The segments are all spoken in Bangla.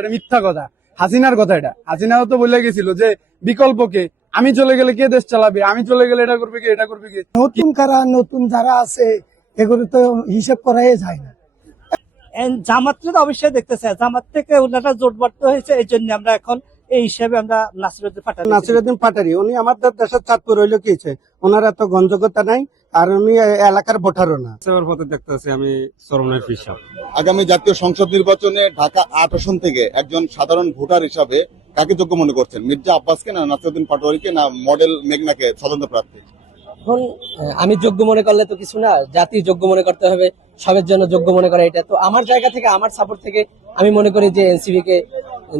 এটা মিথ্যা কথা, হাসিনার কথা। এটা হাসিনাও তো বলে গেছিল যে বিকল্পকে, আমি চলে গেলে কে দেশ চালাবে, আমি চলে গেলে এটা করবে কি, এটা করবে কি। নতুন কারা, নতুন যারা আছে এগুলো তো হিসেব করাই যায় না। জামাতকে তো অবশ্যই দেখতে চাই, জামাত থেকে ওনারা জোটবদ্ধ হয়েছে, এই জন্য আমরা এখন এই হিসেবে আমরা নাসিরউদ্দিন পাটারি উনি আমাদের দেশের চাঁদপুর হইলো কি হয়েছে, ওনার এত গঞ্জগতা নাই, আর উনি এলাকার ভোটারও না। পথে দেখতেছি আমি সরমনের হিসাব। আগামী জাতীয় সংসদ নির্বাচনে ঢাকা ৮ আসন থেকে একজন সাধারণ ভোটার হিসাবে কাকে যোগ্য মনে করছেন? মির্জা আব্বাসকে, না নাসিরউদ্দিন পাটোয়ারিকে, না মডেল মেঘনাকে স্বতন্ত্র প্রার্থী? এখন আমি যোগ্য মনে করলে তো কিছু না, জাতি যোগ্য মনে করতে হবে, সবের জন্য যোগ্য মনে করা। এটা তো আমার জায়গা থেকে, আমার সাপোর্ট থেকে আমি মনে করি যে এনসিপি কে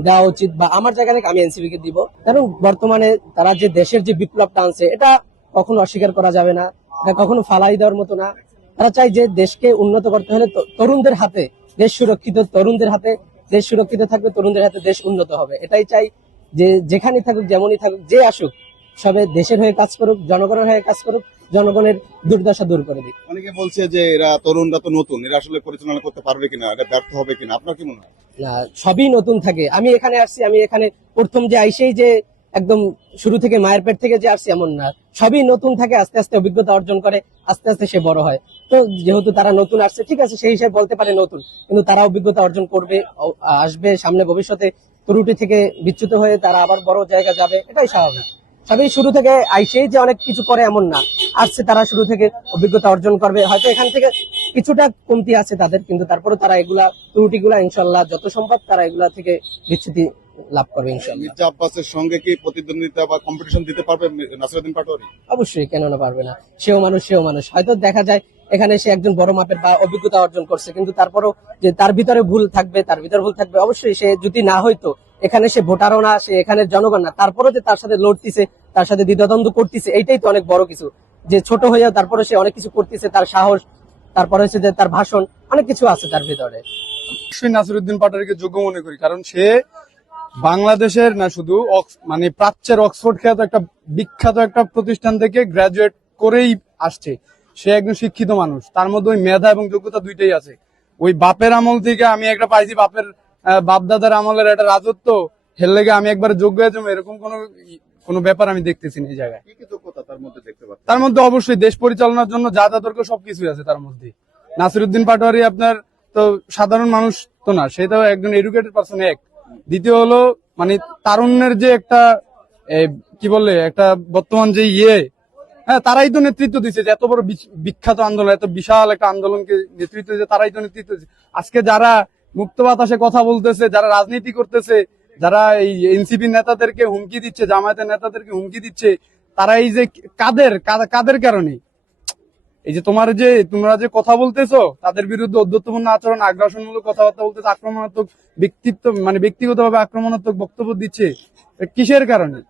দেওয়া উচিত, বা আমার জায়গা থেকে আমি এনসিপি কে দিব। কারণ বর্তমানে তারা যে দেশের যে বিপ্লবটা আনছে এটা কখনো অস্বীকার করা যাবে না, এটা কখনো ফালাই দেওয়ার মতো না। তারা চাই যে দেশকে উন্নত করতে হলে তরুণদের হাতে দেশ সুরক্ষিত, তরুণদের হাতে দেশ সুরক্ষিত থাকবে, তরুণদের হাতে দেশ উন্নত হবে। এটাই চাই যে যেখানেই থাকুক, যেমনই থাকুক, যে আসুক, সবে দেশের হয়ে কাজ করুক, জনগণের হয়ে কাজ করুক, জনগণের দুর্দশা দূর করে দিক। অনেকে বলছে যে এরা তরুণরা তো নতুন, এরা আসলে পরিচালনা করতে পারবে কিনা, এটা ব্যর্থ হবে কিনা, আপনার কি মনে হয়? না, সবই নতুন থাকে। আমি এখানে আসছি, আমি এখানে প্রথম যে আইসেই যে একদম শুরু থেকে মায়ের পেট থেকে যে আসছি এমন না, সবই নতুন থাকে, আস্তে আস্তে অভিজ্ঞতা অর্জন করে, আস্তে আস্তে সে বড় হয়। তো যেহেতু তারা নতুন আসছে, ঠিক আছে, সেই হিসেবে বলতে পারে নতুন, কিন্তু তারা অভিজ্ঞতা অর্জন করবে, আসবে সামনে ভবিষ্যতে ত্রুটি থেকে বিচ্যুত হয়ে তারা আবার বড় জায়গা যাবে, এটাই স্বাভাবিক। সবই শুরু থেকে আইসেই যে অনেক কিছু করে এমন না, আসছে তারা শুরু থেকে অভিজ্ঞতা অর্জন করবে। হয়তো এখান থেকে কিছুটা কমতি আছে তাদের, কিন্তু তারপরে তারা এগুলা ত্রুটিগুলা ইনশাল্লাহ যত সম্ভব তারা এগুলা থেকে বিচ্যুতি লাভ করবে ইনশাল্লাহ। মির্জা আব্বাসের সঙ্গে কি প্রতিদ্বন্দ্বিতা বা কম্পিটিশন দিতে পারবে নাসিরউদ্দিন পাটোয়ারি? অবশ্যই, কেন না পারবে না। সেও মানুষ। হয়তো দেখা যায় এখানে সে একজন বড় মাপের বা অভিজ্ঞতা অর্জন করছে, কিন্তু তারপরও যে তার ভিতরে ভুল থাকবে, অবশ্যই। সে যদি না হয়তো এখানে সে ভোটারও না, সে এখানে জনগণ না, তারপরও যে তার সাথে লড়তিছে, তার সাথে দ্বিধাদ্বন্দ্ব করতেছে, এইটাই তো অনেক বড় কিছু। যে ছোট হয়েও তারপরে সে অনেক কিছু করতেছে, তার সাহস, তারপরে হচ্ছে যে তার ভাষণ, অনেক কিছু আছে তার ভিতরে। অবশ্যই নাসিরউদ্দিন পাটোয়ারিকে যোগ্য মনে করি, কারণ সে বাংলাদেশের না, শুধু মানে প্রাচ্যের অক্সফোর্ড খ্যাত একটা বিখ্যাত একটা প্রতিষ্ঠান থেকে গ্রাজুয়েট করেই আসছে। সে একজন শিক্ষিত মানুষ, তার মধ্যে ওই মেধা এবং যোগ্যতা দুইটাই আছে। ওই বাপের আমল থেকে আমি একটা পাইছি, বাপের বাপদাদার আমলের একটা রাজত্ব, হের লেগে আমি একবার যোগ্য হয়ে যাবো, এরকম কোনো ব্যাপার আমি দেখতেছি না এই জায়গায়। কি কি যোগ্যতা তার মধ্যে দেখতে পাচ্ছেন? তার মধ্যে অবশ্যই দেশ পরিচালনার জন্য যা যা দরকার সবকিছুই আছে তার মধ্যে। নাসিরউদ্দিন পাটোয়ারি আপনার তো সাধারণ মানুষ তো না, সে তো একজন এডুকেটেড পারসন। এক, দ্বিতীয় হলো মানে তারুণ্যের যে একটা কি বলে একটা বর্তমান যে হ্যাঁ, তারাই তো নেতৃত্ব দিচ্ছে, যে এত বড় বিখ্যাত আন্দোলন, এত বিশাল একটা আন্দোলনকে নেতৃত্ব দিচ্ছে, তারাই তো নেতৃত্ব দিচ্ছে। আজকে যারা মুক্ত বাতাসে কথা বলতেছে, যারা রাজনীতি করতেছে, যারা এই এনসিপি নেতাদেরকে হুমকি দিচ্ছে, জামায়াতের নেতাদেরকে হুমকি দিচ্ছে, তারা এই যে কাদের কারণে, এই যে তোমরা যে কথা বলতেছো, তাদের বিরুদ্ধে অধ্যত্বপূর্ণ আচরণ, আগ্রাসনমূলক কথাবার্তা বলতেছে, আক্রমণাত্মক ব্যক্তিগতভাবে আক্রমণাত্মক বক্তব্য দিচ্ছে, কিসের কারণে?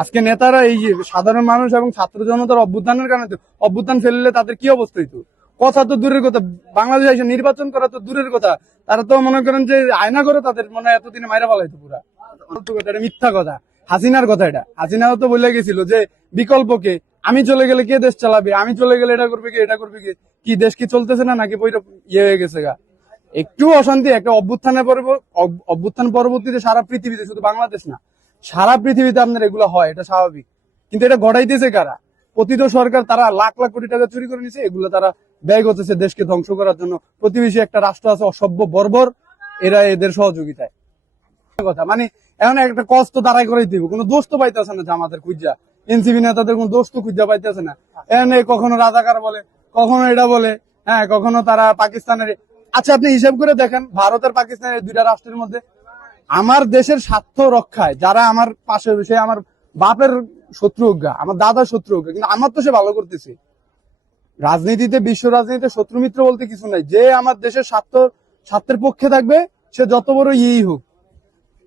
আজকে নেতারা এই যে সাধারণ মানুষ এবং ছাত্র জনতার অভ্যুত্থানের কারণে, অভ্যুত্থান ফেললে তাদের কি অবস্থা হইতো? কথা তো দূরের কথা, বাংলাদেশে এসে নির্বাচন করা তো দূরের কথা, তারা তো মনে করেন যে আয়না করে তাদের মনে হয় এতদিনে মাইরা পালাইতো পুরা। এটা মিথ্যা কথা, হাসিনার কথা। এটা হাসিনাও তো বলে গেছিল যে বিকল্পকে, আমি চলে গেলে কে দেশ চালাবে, আমি চলে গেলে এটা করবে কি, এটা করবে কি। কি দেশ কি চলতেছে না, নাকি হয়ে গেছে গা? একটু অশান্তি, একটা অভ্যুত্থান পরবর্তীতে সারা পৃথিবীতে, শুধু বাংলাদেশ না, সারা পৃথিবীতে আপনার এগুলো হয়, এটা স্বাভাবিক। কিন্তু এটা ঘটাইতেছে কারা? পতিত সরকার, তারা লাখ লাখ কোটি টাকা চুরি করে নিছে, এগুলো তারা ব্যয় করতেছে দেশকে ধ্বংস করার জন্য। প্রতিবেশী একটা রাষ্ট্র আছে অসভ্য বর্বর, এরা এদের সহযোগিতায়। কথা মানে এখন একটা কষ্ট দাঁড়াই করাই দিব, কোনো দোষ তো পাইতেছে না জামাতের খুঁজা, এনসিপি নেতাদের কোনো দোষ তো খুঁজা পাইতেছে না। এখানে কখনো রাজাকার বলে, কখনো এটা বলে, হ্যাঁ, কখনো তারা পাকিস্তানের। আচ্ছা, আপনি হিসাব করে দেখেন, ভারতের পাকিস্তানের দুইটা রাষ্ট্রের মধ্যে আমার দেশের স্বার্থ রক্ষায় যারা আমার পাশে, সে আমার বাপের শত্রু হোক, আমার দাদার শত্রু হোক, কিন্তু আমার তো সে ভালো করতেছে। রাজনীতিতে, বিশ্ব রাজনীতিতে শত্রু মিত্র বলতে কিছু নাই। যে আমার দেশের স্বার্থের পক্ষে থাকবে, সে যত বড় হোক,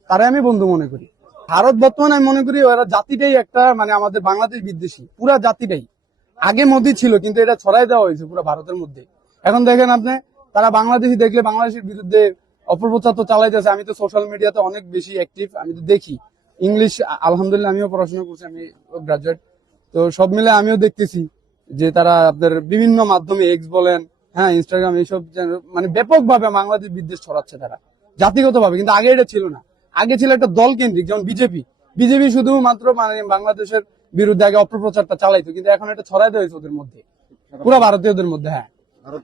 তারাই আমি বন্ধু মনে করি। ভারত বর্তমানে আমি মনে করি ওরা জাতিটাই একটা মানে আমাদের বাংলাদেশ বিদ্বেষী, পুরা জাতিটাই। আগে মোদি ছিল, কিন্তু এটা ছড়াই দেওয়া হয়েছে পুরো ভারতের মধ্যে। এখন দেখেন আপনি, তারা বাংলাদেশি দেখলে বাংলাদেশের বিরুদ্ধে অপপ্রচার তো চালাইতেছে। আমি তো সোশ্যাল মিডিয়াতে অনেক বেশি অ্যাক্টিভ, আমি তো দেখি ইংলিশ, আলহামদুলিল্লাহ আমিও পড়াশোনা করছি, আমি গ্রাজুয়েট, তো সব মিলে আমিও দেখতেছি যে তারা আপনার বিভিন্ন মাধ্যমে, এক্স বলেন, হ্যাঁ, ইনস্টাগ্রাম, এইসব মানে ব্যাপকভাবে বাংলাদেশ বিদ্বেষ ছড়াচ্ছে তারা। জাতিগতভাবে, কিন্তু আগে এটা ছিল না। আগে ছিল একটা দল কেন্দ্রিক, যেমন বিজেপি শুধুমাত্র মানে বাংলাদেশের বিরুদ্ধে আগে অপপ্রচারটা চালাইতো, কিন্তু এখন এটা ছড়াই দেওয়া হয়েছে ওদের মধ্যে, পুরো ভারতীয়দের মধ্যে। হ্যাঁ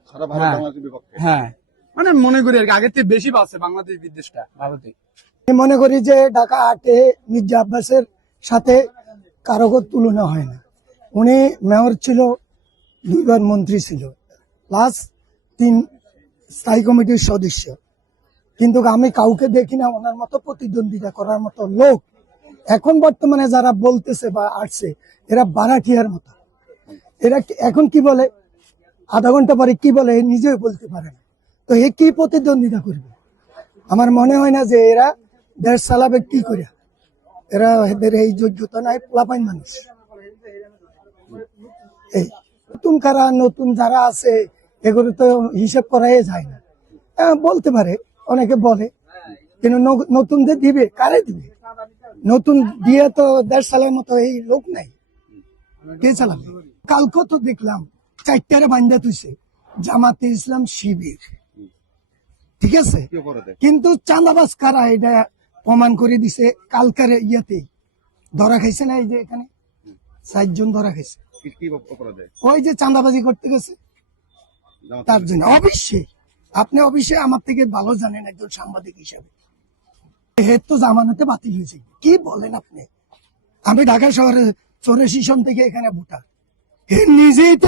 সারা ভারত হ্যাঁ। বাংলাদেশের বিপক্ষে। হ্যাঁ, মানে মনে করি আর কি আগের থেকে বেশি পাচ্ছে বাংলাদেশ বিদ্বেষটা ভারতে। আমি মনে করি যে ঢাকা 8-এ মির্জা আব্বাসের সাথে কারোর তুলনা হয় না। উনি মেয়র ছিল, 2বার মন্ত্রী ছিল, প্লাস 3 স্থায়ী কমিটির সদস্য, কিন্তু আমি কাউকে দেখি না ওনার মতো প্রতিদ্বন্দ্বিতা করার মতো লোক। এখন বর্তমানে যারা বলতেছে বা আসছে, এরা বারাটিয়ার মতো। এরা এখন কি বলে, আধা ঘন্টা পরে কি বলে এ নিজেও বলতে পারে না। তো এ কি প্রতিদ্বন্দ্বিতা করবে? আমার মনে হয় না যে এরা দেশ চালাবে কি করে। এরা এদের এই যোগ্যতা নাই, পোলাপাইন মানুষ। এই নতুন যারা আছে এগুলো তো হিসাব করাই যায় না। বলতে পারে, অনেকে বলে, কিন্তু নতুনদের দিবে কারে দিবে? নতুন দিয়ে তো দেশ চালার মতো এই লোক নাই, কে চালাবে? কালকে তো দেখলাম 4টারে বান্ধা তুইছে জামাতে ইসলাম শিবির, ঠিক আছে, কি অপরাধে? কিন্তু চাঁদাবাজ কারা এটা প্রমাণ করে দিছে। কালকার ইয়াতে ধরা খাইছে না, এই যে এখানে 4 জন ধরা খাইছে, কি অপরাধে? ওই যে চাঁদাবাজি করতে গেছে তার জন্য। অবশ্যই আপনি অবশ্যই আমার থেকে ভালো জানেন একজন সাংবাদিক হিসাবে, এর তো জামানতে বাতিল হয়েছে। কি বলেন আপনি? আমি ঢাকা শহরে 84 সন থেকে এখানে ভোটার, এ নিজেই তো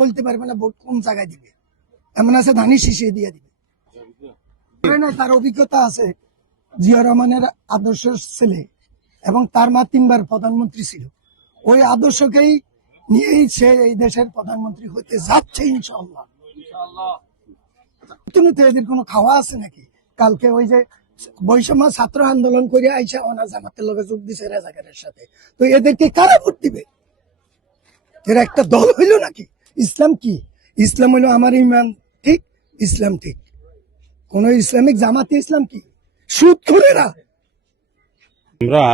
বলতে পারবে না ভোট কোন জায়গায় দিবে। এমন আছে ধানি শীষে দিয়ে দিবে না, তার অভিজ্ঞতা আছে। জিয়া রহমানের আদর্শের ছেলে এবং তার মা 3বার প্রধানমন্ত্রী ছিল। ওই আদর্শকেই নিয়েই সে এই দেশের প্রধানমন্ত্রী হতে যাচ্ছে ইনশাআল্লাহ। তুমি তো এদের কোনো খাওয়া আছে নাকি? কালকে ওই যে বৈষম্য ছাত্র আন্দোলন করে আইসা ওনা জামাতের লোকে যোগ দিছে রাজাকারের সাথে। তো এদেরকে কারা ভোট দিবে? এরা একটা দল হইল নাকি? ইসলাম কি? ইসলাম হইলো আমার ইমান ঠিক, ইসলাম ঠিক। কোন ইসলামিক জামাতে ইসলাম কি? সুদ করে না। আমরা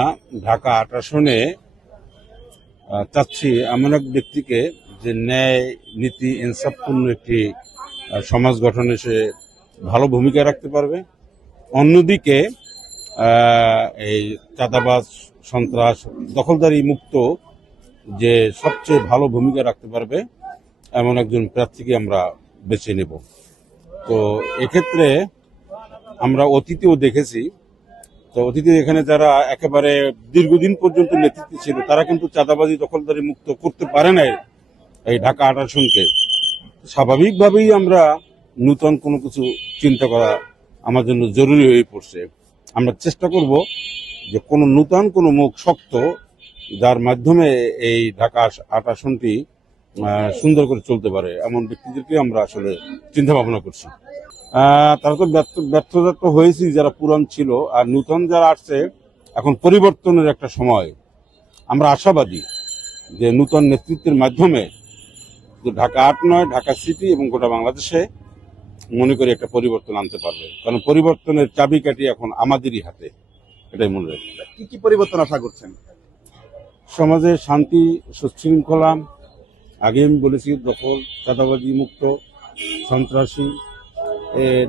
ঢাকা 8 আসনে চাচ্ছি এমন এক ব্যক্তিকে যে ন্যায় নীতি ইনসাফপূর্ণ একটি সমাজ গঠনে সে ভালো ভূমিকা রাখতে পারবে। অন্যদিকে এই চাঁদাবাজ, সন্ত্রাস, দখলদারি মুক্ত যে সবচেয়ে ভালো ভূমিকা রাখতে পারবে এমন একজন প্রার্থীকে আমরা বেছে নেব। তো এক্ষেত্রে আমরা অতীতেও দেখেছি, তো অতীতে এখানে যারা একেবারে দীর্ঘদিন পর্যন্ত নেতৃত্বে ছিল তারা কিন্তু চাঁদাবাজি, দখলদারি মুক্ত করতে পারে না এই ঢাকা 8 আসনকে। স্বাভাবিকভাবেই আমরা নূতন কোনো কিছু চিন্তা করা আমার জন্য জরুরি হয়ে পড়ছে। আমরা চেষ্টা করব যে কোনো নূতন কোনো মুখ শক্ত, যার মাধ্যমে এই ঢাকা 8 আসনটি সুন্দর করে চলতে পারে এমন ব্যক্তিদেরকে আমরা আসলে চিন্তা ভাবনা করছি। তারা তো ব্যর্থতা তো হয়েছি যারা পুরান ছিল, আর নূতন যারা আসছে এখন পরিবর্তনের একটা সময়। আমরা আশাবাদী যে নূতন নেতৃত্বের মাধ্যমে ঢাকা 8 নয়, ঢাকা সিটি এবং গোটা বাংলাদেশে মনে করি একটা পরিবর্তন আনতে পারবে, কারণ পরিবর্তনের চাবিকাঠি এখন আমাদেরই হাতে, এটাই মনে রাখতে। কি কি পরিবর্তন আশা করছেন? সমাজে শান্তি, সুশৃঙ্খলা, আগে আমি বলেছি দখল, চাঁদাবাজি মুক্ত, সন্ত্রাসী,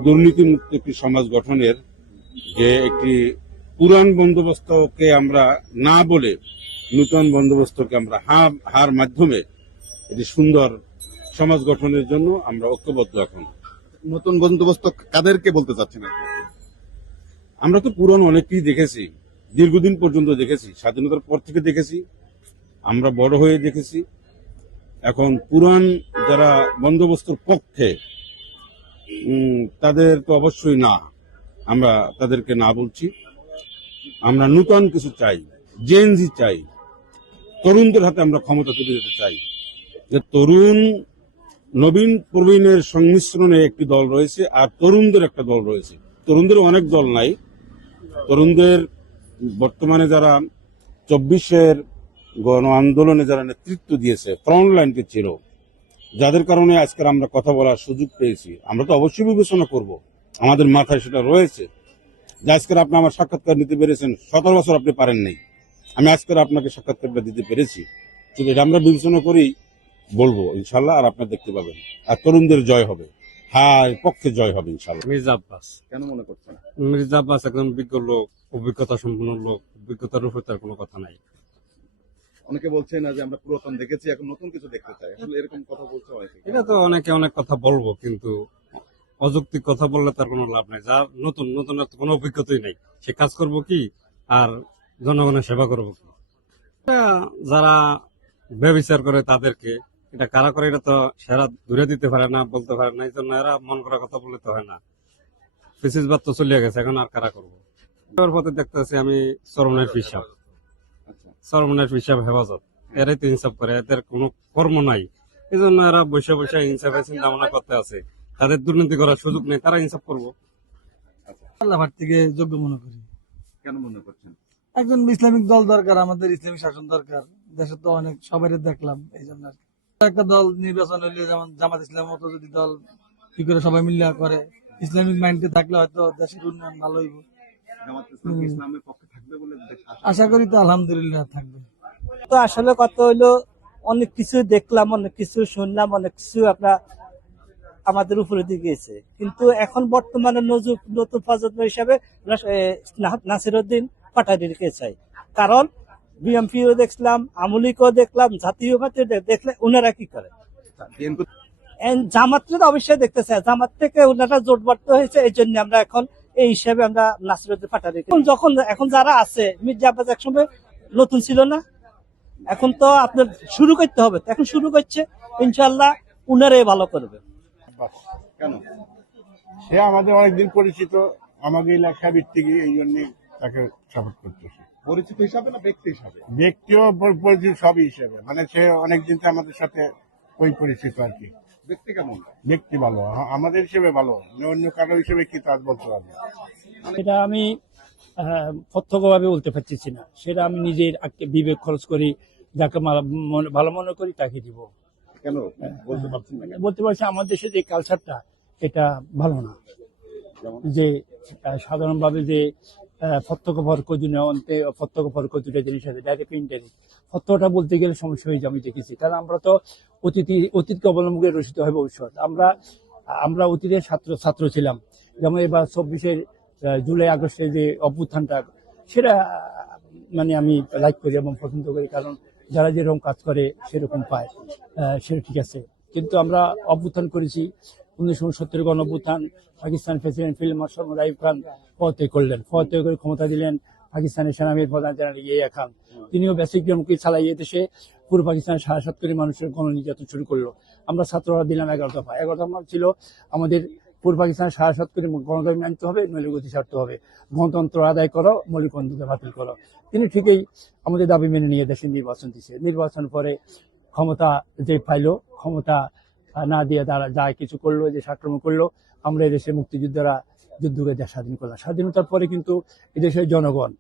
দুর্নীতি মুক্ত একটি সমাজ গঠনের যে একটি পুরান বন্দোবস্তকে আমরা না বলে নূতন বন্দোবস্তকে আমরা হার মাধ্যমে একটি সুন্দর সমাজ গঠনের জন্য আমরা ঐক্যবদ্ধ। এখন নতুন বন্দোবস্ত কাদেরকে বলতে চাচ্ছেন? আমরা তো পুরান অনেককেই দেখেছি, দীর্ঘদিন পর্যন্ত দেখেছি, স্বাধীনতার পর থেকে দেখেছি, আমরা বড় হয়ে দেখেছি। এখন পুরান যারা বন্দোবস্তর পক্ষে তাদের তো অবশ্যই না, আমরা তাদেরকে না বলছি। আমরা নূতন কিছু চাই, জেনজি চাই, তরুণদের হাতে আমরা ক্ষমতা তুলে দিতে চাই। যে তরুণ নবীন প্রবীণের সংমিশ্রণে একটি দল রয়েছে, আর তরুণদের একটা দল রয়েছে। তরুণদের অনেক দল নাই, তরুণদের বর্তমানে যারা 24-এর গণ আন্দোলনে যারা নেতৃত্ব দিয়েছে, ফ্রন্ট লাইনকে ছিল, যাদের কারণে আজকের আমরা কথা বলার সুযোগ পেয়েছি, আমরা তো অবশ্যই বিবেচনা করব, আমাদের মাথায় সেটা রয়েছে যে আজকের আপনি আমার সাক্ষাৎকার নিতে পেরেছেন, 17 বছর আপনি পারেন নাই, আমি আজকের আপনাকে সাক্ষাৎকারটা দিতে পেরেছি, কিন্তু এটা আমরা বিবেচনা করেই বলবো ইনশাল্লাহ, আর আপনারা দেখতে পাবেন, আর তরুণদের জয় হবে। হ্যাঁ পক্ষে জয় হবে ইনশাল্লাহ। মির্জা আব্বাস। কেন মনে করছেন? মির্জা আব্বাস একজন বিজ্ঞ লোক, অভিজ্ঞতা সম্পন্ন লোক, অভিজ্ঞতার উপর তার কোনো কথা নাই। অনেকে বলছেন না যে আমরা পুরাতন দেখেছি, এখন নতুন কিছু দেখতে চাই, আসলে এরকম কথা বলছে অনেকে। এটা তো অনেকে অনেক কথা বলবো, কিন্তু অযৌক্তিক কথা বললে তার কোনো লাভ নাই। যার নতুন নতুন কোনো অভিজ্ঞতাই নাই, সে কাজ করবো কি আর জনগণের সেবা করবো কি? এটা যারা ব্যভিচার করে তাদেরকে, এটা কারা করে এটা তো সেরা দূরে দিতে পারে না, বলতে পারে না। এই জন্য এরা মন করা কথা বললে তো হয় না। ফেসিসবাদ তো চলিয়ে গেছে, এখন আর কারা করবো? এবার পথে দেখতেছি আমি চরমনের পিসাব, চরমনের পিসাব হেফাজত, এরাই তো ইনসাফ করে, এদের কোনো কর্ম নাই। এই জন্য এরা বসে বসে ইনসাফের চিন্তা ভাবনা করতে আছে। তাদের দুর্নীতি করার সুযোগ নেই, তারা ইনসাফ করবো। আল্লাহর থেকে যোগ্য মনে করি। কেন মনে করছেন? একজন ইসলামিক দল দরকার, আমাদের ইসলামিক শাসন দরকার। দেশে তো অনেক সবাই দেখলাম, এই জন্য আর কি। একটা দল নির্বাচন হইলে যেমন জামাত ইসলাম মতো যদি দল কি করে সবাই মিলে করে, ইসলামিক মাইন্ডে থাকলে হয়তো দেশের উন্নয়ন ভালো হইব। জামাত ইসলাম কি ইসলামের পক্ষে থাকবে বলে আশা করি তো আলহামদুলিল্লাহ থাকবে। তো আসলে কথা হইলো, অনেক কিছু দেখলাম, অনেক কিছু শুনলাম, অনেক কিছু আপনার আমাদের উপরে দিয়ে গেছে, কিন্তু এখন বর্তমানে নতুন প্রজন্ম হিসাবে নাসিরউদ্দিন পাটোয়ারিকে চাই। কারণ বিএনপিও দেখলাম, আওয়ামী লীগও দেখলাম, জাতীয় পার্টি দেখলে ওনারা কি করে। জামাত তো অবশ্যই দেখতে চাই, জামাত থেকে ওনারা জোটবদ্ধ হয়েছে, এই জন্য আমরা এখন এই হিসাবে আমরা নাসিরউদ্দিন পাটোয়ারিকে যখন এখন যারা আছে, মির্জা আব্বাস একসময় নতুন ছিল না, এখন তো আপনার শুরু করতে হবে, এখন শুরু করছে, ইনশাল্লাহ উনারাই ভালো করবে। কেন? সে আমাদের অনেকদিন পরিচিত, আমাদের এলাকা ভিত্তিক, এই জন্য তাকে সাপোর্ট করতেছে। পরিচিত হিসাবে না ব্যক্তি হিসাবে? ব্যক্তিও পরিচিত, সবই হিসেবে, মানে সে অনেকদিন তো আমাদের সাথে ওই পরিচিত আর কি। ব্যক্তি কেমন? ব্যক্তি ভালো, আমাদের হিসেবে ভালো, অন্য কারো হিসেবে কি তার বলতে পারবে? এটা আমি প্রত্যক্ষভাবে বলতে পারতেছি না, সেটা আমি নিজের বিবেক খরচ করি, যাকে ভালো মনে করি তাকে দিব। কেন বলতে পারছেন না? বলতে পারছি আমাদের দেশে যে কালচারটা, এটা ভালো না। যে সাধারণভাবে যে প্রত্যক্ষ ফরক অন্তে প্রত্যক্ষ ফরক দুটা জিনিস আছে, ডাইরেক্ট ইনডাইরেক্ট। প্রত্যক্ষটা বলতে গেলে সমস্যা হয়ে যায়, আমি দেখেছি। কারণ আমরা তো অতীতকে অবলম্বন করে রচিত হয় ভবিষ্যৎ। আমরা অতীতের ছাত্র ছিলাম, যেমন এবার 24শে জুলাই আগস্টের যে অভ্যুত্থানটা, সেটা মানে আমি লাইক করি এবং পছন্দ করি, কারণ যারা যেরকম কাজ করে সেরকম পায়, সেটা ঠিক আছে। কিন্তু আমরা অভ্যুত্থান করেছি 1969 গণ অভ্যুত্থান, পাকিস্তান প্রেসিডেন্ট ফিল্ড মার্শাল রাইফ খান ফতোয়া করলেন, ফতোয়া করে ক্ষমতা দিলেন পাকিস্তানের সেনাবাহিনীর প্রধান জেনারেল ইয়া খান। তিনিও বেসিক নিয়মকে চালাইয়ে দেশে পূর্ব পাকিস্তানের 7.5 কোটি মানুষের গণনির্যাতন শুরু করলো। আমরা ছাত্ররা দিলাম 11 দফা। 11 দফা ছিল আমাদের পূর্ব পাকিস্তানের 7.5 কোটি গণতন্ত্র আনতে হবে, নইলে গতি ছাড়তে হবে, গণতন্ত্র আদায় করো, মৌলিক বন্ধুকে বাতিল করো। তিনি ঠিকই আমাদের দাবি মেনে নিয়ে দেশে নির্বাচন দিচ্ছে। নির্বাচন পরে ক্ষমতা যে পাইলো, ক্ষমতা না দিয়ে তারা যা কিছু করলো, যে সাক্রমণ করলো, আমরা এদেশে মুক্তিযোদ্ধারা যুদ্ধ করে দেশ স্বাধীন করলাম। স্বাধীনতার পরে কিন্তু এদেশের জনগণ,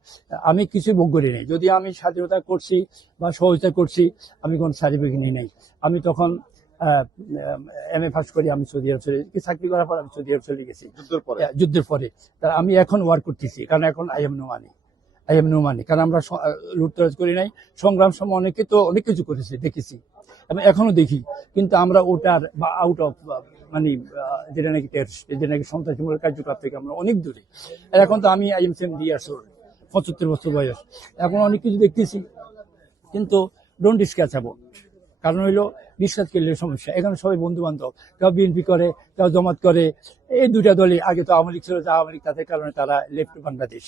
আমি কিছু ভোগ করি নাই। যদি আমি স্বাধীনতা করছি বা সহযোগিতা করছি, আমি কোন সার্টিফিকেট নিই নাই। আমি তখন MA পাস করি, আমি সৌদি আরব চলে গেছি। চাকরি করার পর আমি সৌদি আরব চলে গেছি যুদ্ধের পরে। আমি এখন ওয়ার্ক করতেছি, কারণ এখন আই এম নো মানি, কারণ আমরা লুটতরাজ করি নাই। সংগ্রাম সময় অনেকে তো অনেক কিছু করেছে, দেখেছি এবং এখনো দেখি, কিন্তু আমরা ওটার বা আউট অফ মানে যেটা নাকি টেররিস্ট, যেটা নাকি সন্ত্রাসীমূলক কার্যকলাপ থেকে আমরা অনেক দূরে। আর এখন তো আমি I am 70 years old, 75 বছর বয়স, এখন অনেক কিছু দেখতেছি, কিন্তু ডোন্ট ডিসকাস অ্যাবাউট। কারণ হইলো বিশ্বাস করলে সমস্যা। এখানে সবাই বন্ধু বান্ধব, কেউ বিএনপি করে, কেউ জামাত করে। এই দুইটা দলই, আগে তো আওয়ামী লীগ ছিল, আওয়ামী লীগ, তাদের কারণে তারা লেফট বাংলাদেশ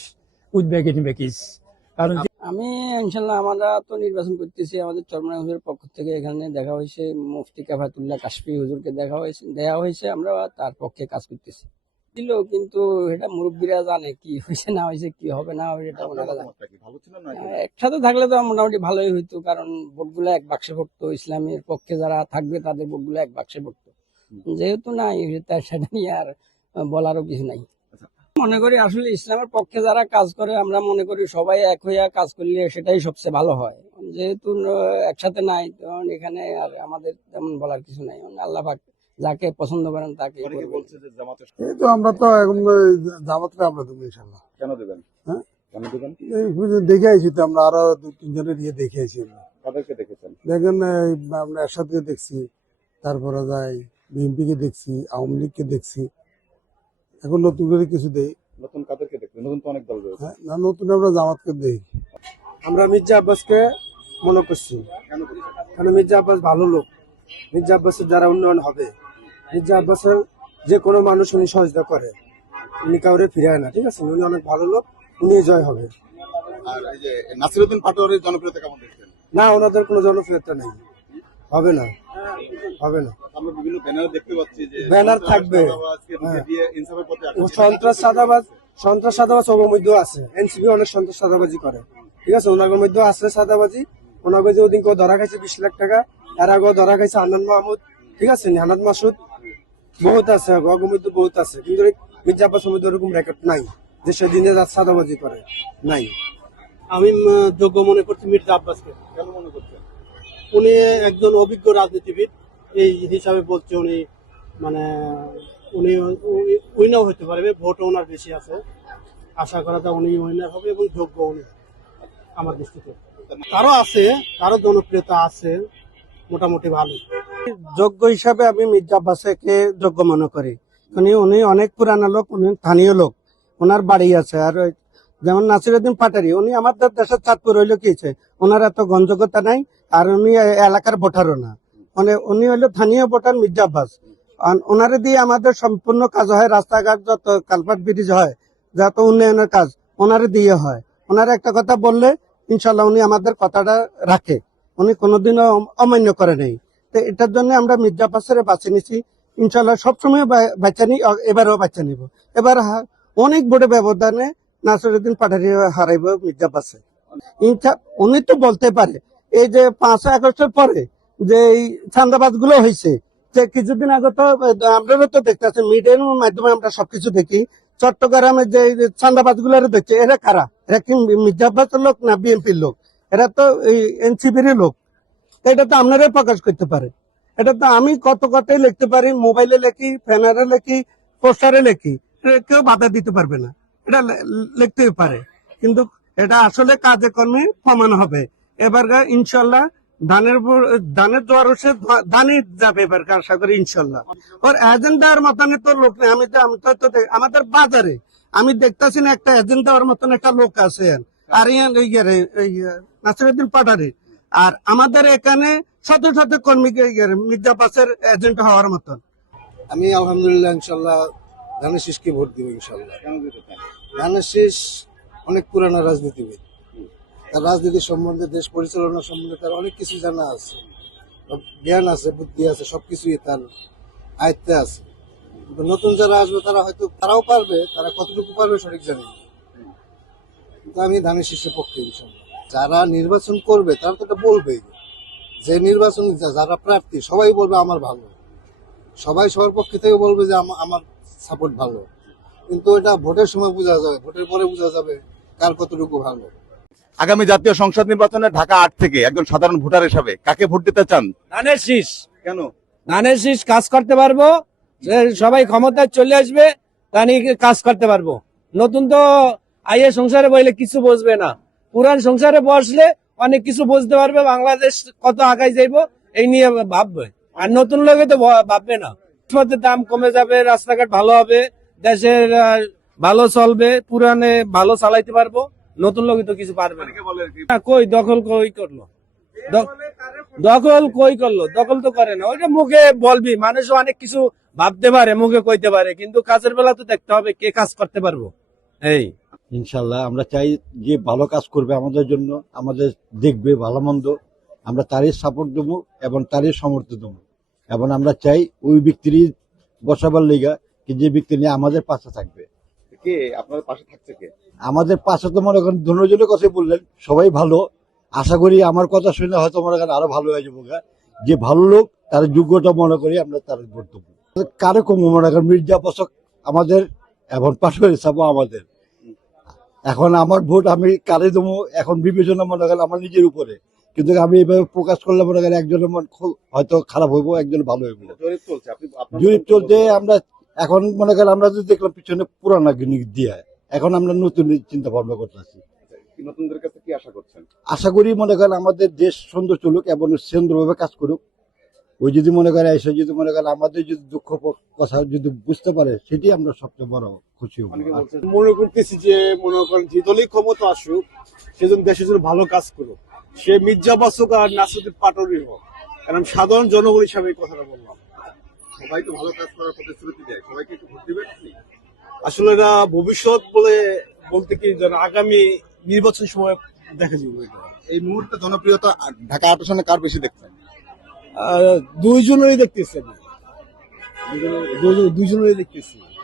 উইথ ব্যাগিস। কারণ আমি ইনশাল্লাহ, আমরা তো নির্বাচন করতেছি, আমাদের চরমনাই হুজুরের পক্ষ থেকে এখানে দেখা হয়েছে, মুফতি কাফাতুল্লাহ কাশফি হুজুরকে দেওয়া হয়েছে, আমরা তার পক্ষে কাজ করতেছি। ছিল, কিন্তু এটা মুরব্বীরা জানে কি হয়েছে না হয়েছে, কি হবে না হবে, এটা ওনারা জানে। একসাথে থাকলে তো মোটামুটি ভালোই হইতো, কারণ ভোটগুলো এক বাক্সে পড়তো, ইসলামের পক্ষে যারা থাকবে তাদের ভোটগুলো এক বাক্সে পড়তো। যেহেতু নাই, সেটা নিয়ে আর বলারও কিছু নাই। মনে করি আসলে ইসলামের পক্ষে যারা কাজ করে, আমরা মনে করি সবাই এক হইয়া কাজ করলে সেটাই সবচেয়ে ভালো হয়। যেহেতু একসাথে নাই, তখন এখানে আর আমাদের তেমন বলার কিছু নাই। আল্লাহ পাক যাকে পছন্দ করেন তাকে। এই তো আমরা তো এখন জামাতটা আমরা দেবো ইনশাল্লাহ। কেন দেবেন? হ্যাঁ, কেন দেবেন? দেখে আইছি তো আমরা, আরো 2-3 জনের দেখে আইছি। কাদেরকে দেখেছেন? দেখেন আমরা একসাথে দেখছি, তারপরে যাই বিএনপিকে দেখছি, আওয়ামী লীগকে দেখছি, এখন নতুন করে কিছু দেই। নতুন কাদেরকে দেখবেন? নতুন তো অনেক দল রয়েছে। হ্যাঁ, না নতুন আমরা জামাতকে দেই। আমরা মির্জা আব্বাসকে মনে করছি, কেন করছেন? কারণ মির্জা আব্বাস ভালো লোক। মির্জা আব্বাসের দ্বারা উন্নয়ন হবে। মির্জা আব্বাসের যে কোনো মানুষ উনি সহযোগিতা করে, উনি কাউরে ফিরায় না, ঠিক আছে? উনি অনেক ভালো লোক, উনি জয় হবে। আর এই যে নাসিরউদ্দিন পাটোয়ারির জনপ্রিয়তা কেমন দেখছেন? না, ওনাদের কোনো জনপ্রিয়তা নেই, হবে না, হবে না। আমরা বিভিন্ন ব্যানার দেখতে পাচ্ছি যে ব্যানার থাকবে। আজকে ঢুকে দিয়ে ইনসাফের পথে ও সন্ত্রাস সাদাবাজ ওর মধ্যেও আছে। এনসিপি অনেক সন্ত্রাস সাদাবাজি করে, ঠিক আছে? ওনার মধ্যেও আছে সাদাবাজি। ওনাকে যে ওদিন কেউ ধরা খাইছে 20 লাখ টাকা, এর আগেও ধরা খাইছে আনন্দ মাহমুদ, ঠিক আছে? নিহানাত মাসুদ, বহুত আছে, ওর মধ্যে বহুত আছে। কিন্তু মির্জা আব্বাসের মধ্যে ওরকম রেকর্ড নাই যে সেদিনে সাদাবাজি করে, নাই। আমি যোগ্য মনে করছি মির্জা আব্বাসকে। কেন মনে করছেন? উনি একজন অভিজ্ঞ রাজনীতিবিদ, এই হিসাবে বলছে। উনি মানে উনি উইনার হতে পারবে, ভোটও ওনার বেশি আছে, আশা করা যায় উনি উইনার হবে এবং যোগ্য উনি আমার দৃষ্টিতে। তারও আছে, তারও জনপ্রিয়তা আছে, মোটামুটি ভালো। যোগ্য হিসাবে আমি মির্জা আব্বাসকে যোগ্য মনে করি। উনি অনেক পুরানা লোক, উনি স্থানীয় লোক, ওনার বাড়ি আছে। আর যেমন নাসিরউদ্দিন পাটারি, উনি আমাদের দেশের চাঁদপুর হইলো কি হয়েছে, ওনার এত গ্রহণযোগ্যতা নাই, আর উনি এলাকার ভোটারও না। মানে উনি হইলো স্থানীয় ভোটার মির্জা আব্বাস। ওনারে দিয়ে আমাদের সম্পূর্ণ কাজ হয়, রাস্তাঘাট যত কালপাট ব্রিজ হয়, যত উন্নয়নের কাজ ওনারে দিয়ে হয়। ওনারা একটা কথা বললে ইনশাল্লাহ উনি আমাদের কথাটা রাখে, উনি কোনোদিনও অমান্য করে নাই। তো এটার জন্য আমরা মির্জা আব্বাসের বাঁচে নিছি, ইনশাল্লাহ সবসময় বাচ্চা নিই, এবারও বাচ্চা নিব। এবার অনেক বড় ব্যবধানে নাসিরউদ্দিন পাটারি হারাইব মির্জা আব্বাসে। উনি তো বলতে পারে এই যে 5 আগস্টের পরে যে এই চাঁদাবাজ গুলো হয়েছে, যে কিছুদিন আগে তো আপনারা তো দেখতেছেন, মিডিয়ার মাধ্যমে আমরা সবকিছু দেখি, চট্টগ্রামে যে চাঁদাবাজ গুলো দেখছে, এরা কারা? এরা কি মির্জা আব্বাসের লোক না বিএনপির লোক? এরা তো এই এনসিপির লোক। এটা তো আপনারাই প্রকাশ করতে পারে। এটা তো আমি কত কথাই লিখতে পারি, মোবাইলে লিখি, ফ্যানারে লিখি, পোস্টারে লিখি, কেউ বাধা দিতে পারবে না। এটা লিখতেই পারে, কিন্তু এটা আসলে কাজে কর্মে প্রমাণ হবে। এবার ইনশাল্লাহ ধানের জোয়ার হচ্ছে, ধানই যাবে এবার, আশা করি ইনশাল্লাহ। ওর এজেন্ডার মতনে তো লোক নেই। আমি তো আমাদের বাজারে আমি দেখতেছি না একটা এজেন্ডার মতন একটা লোক আছে, আর নাসিরউদ্দিন পাটারি। আর আমাদের এখানে শত শত কর্মী মির্জা আব্বাসের এজেন্ট হওয়ার মতন। আমি আলহামদুলিল্লাহ ইনশাল্লাহ ধানের শীষকে ভোট দিব ইনশাল্লাহ। ধানের শীষ অনেক পুরানো রাজনীতিবিদ, তার রাজনীতি সম্বন্ধে, দেশ পরিচালনা সম্বন্ধে তার অনেক কিছু জানা আছে, জ্ঞান আছে, বুদ্ধি আছে, সবকিছুই তার আয়ত্তে আছে। কিন্তু নতুন যারা আসবে তারা হয়তো তারাও পারবে, তারা কতটুকু পারবে সঠিক জানি না। কিন্তু আমি ধানের শীষের পক্ষে ইনশাল্লাহ। যারা নির্বাচন করবে তারা তো এটা বলবেই, যে নির্বাচন যারা প্রার্থী সবাই বলবে আমার ভালো, সবাই সবার পক্ষে থেকে বলবে যে আমার সাপোর্ট ভালো। কিন্তু এটা ভোটের সময় বোঝা যাবে, ভোটের পরে বোঝা যাবে কার কতটুকু ভালো। আগামী জাতীয় সংসদ নির্বাচনে ঢাকা 8 থেকে একজন সাধারণ ভোটার হিসাবে কাকে ভোট দিতে চান? ধানের শীষ। কেন? ধানের শীষ কাজ করতে পারবো, সবাই ক্ষমতায় চলে আসবে, তানি কাজ করতে পারবো। নতুন তো আইয়ে সংসারে বইলে কিছু বুঝবে না, পুরান সংসারে বসলে অনেক কিছু বুঝতে পারবে, বাংলাদেশ কত আগায় যাইবো এই নিয়ে ভাববে। আর নতুন লোকে তো ভাববে না। জিনিসপত্রের দাম কমে যাবে, রাস্তাঘাট ভালো হবে, দেশের ভালো চলবে, পুরানে ভালো চালাইতে পারবো, নতুন লোকে তো কিছু পারবে না। কই দখল কই করলো, দখল কই করলো? দখল তো করে না, ওইটা মুখে বলবি, মানুষ অনেক কিছু ভাবতে পারে, মুখে কইতে পারে, কিন্তু কাজের বেলা তো দেখতে হবে কে কাজ করতে পারবো। এই ইনশাল্লাহ আমরা চাই যে ভালো কাজ করবে আমাদের জন্য, আমাদের দেখবে ভালো মন্দ, আমরা তারই সাপোর্ট দেবো এবং তারই সমর্থন দেবো। এবং আমরা চাই ওই ব্যক্তিরই বসাবার লেগা কি যে ব্যক্তি নিয়ে আমাদের পাশে থাকবে। কে আপনাদের পাশে থাকছে? কে আমাদের পাশে তো মনে করেন ধন্যজনের কথা বললেন, সবাই ভালো। আশা করি আমার কথা শুনে হয়তো মনে করেন আরো ভালো হয়ে যাবো। যে ভালো লোক তার যোগ্যতা মনে করি আমরা তার ভোট দেবো। কারো কম মনে করেন মির্জা আব্বাস আমাদের এবং পাশে হিসাবও আমাদের। এখন আমার ভোট আমি কারে দেবো এখন বিবেচনা মনে করেন আমার নিজের উপরে, কিন্তু আমি এইভাবে প্রকাশ করলে মনে করেন একজনের মন হয়তো খারাপ হইব, একজন ভালো হইব। জরিপ চলছে, আমরা এখন মনে করেন আমরা যদি দেখলাম পিছনে পুরানা গিনিক দিয়ে, এখন আমরা নতুন চিন্তা ভাবনা করতেছি। নতুনদের কাছে কি আশা করছেন? আশা করি মনে করেন আমাদের দেশ সুন্দর চলুক এবং সুন্দরভাবে কাজ করুক, ওই যদি মনে করে এসে যদি মনে করে আমাদের যদি দুঃখ কথা যদি বুঝতে পারে, সেটি আমরা সবচেয়ে বড় খুশি হব। মনে করতেছি যে মনে করেন যে দলই ক্ষমতা আসুক, সেজন্য দেশের জন্য ভালো কাজ করুক, সে মির্জা আব্বাস হোক আর নাসিরুদ্দিন পাটোয়ারি হোক, কারণ সাধারণ জনগণ হিসাবে এই কথাটা বললাম। সবাই তো ভালো কাজ করার প্রতিশ্রুতি দেয়, সবাইকে একটু ভোট দিবেন আপনি? আসলে এটা ভবিষ্যৎ বলতে কি যেন আগামী নির্বাচন সময় দেখা যাবে। এই মুহূর্তে জনপ্রিয়তা ঢাকা ৮ আসনে কার বেশি দেখছেন? দুইজনেরই দেখতেছি আমি, দুইজনেরই দেখতেছি।